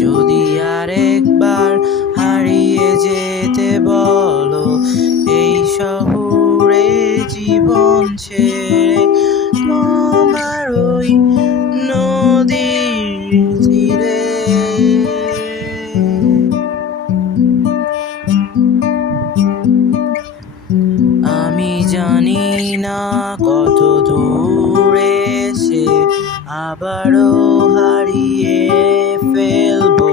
যদি আরেকবার হারিয়ে যেতে বলো এই শহরে জীবন ছেড়ে, তোমার ওই নদীর তীরে। আমি জানি না কত দূরে সে আবারও হারিয়ে ফেলবো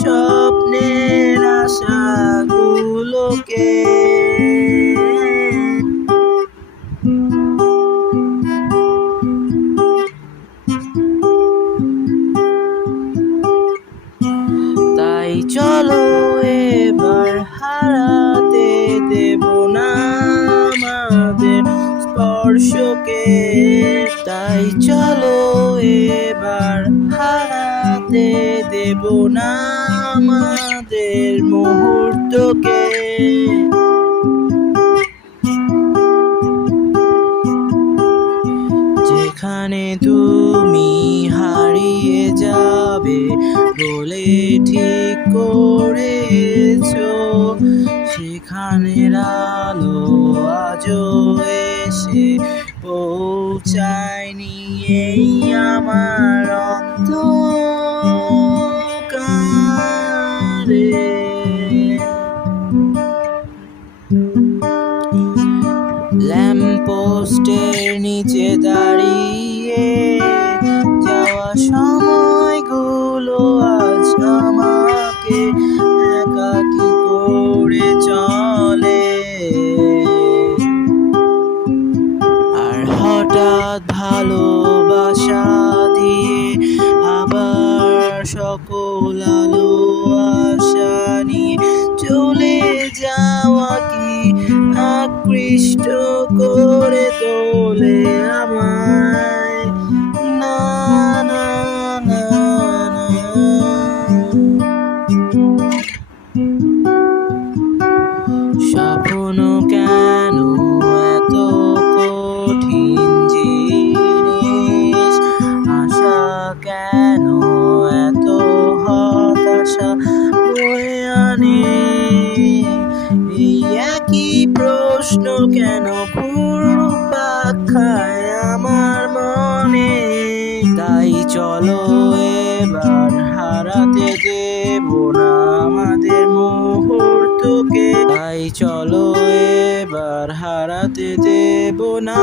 স্বপ্নের আশাগুলোকে। তাই চলো এবার হারাতে দেব না আমাদের স্পর্শকে। তাই চলো এবার হারাতে দেব না আমাদের মুহূর্তকে। যেখানে তুমি হারিয়ে যাবে বলে ঠিক করেছো, সেখানের আলো আজও এসে পৌঁছায়নি এই আমার অন্ধকারে। ল্যাম্পপোস্টের নিচে দাঁড়িয়ে যাওয়া সময়গুলো আজ আমাকে একাকী করে চলে। আর হঠাৎ ভালোবাসা দিয়ে আবার সকল আলো আশা নিয়ে চলে যাওয়া কি আকৃষ্ট করে তোলে আমায়। না না না না, স্বপ্ন কেন এত কঠিন জিনিস, আশা কেন এত হতাশা বয়ে আনে, এই একই প্রশ্ন কেন ঘুরপাক খায় আমার মনে। তাই চলো এবার হারাতে দেব না আমাদের মুহূর্তকে। তাই চলো এবার হারাতে দেব না।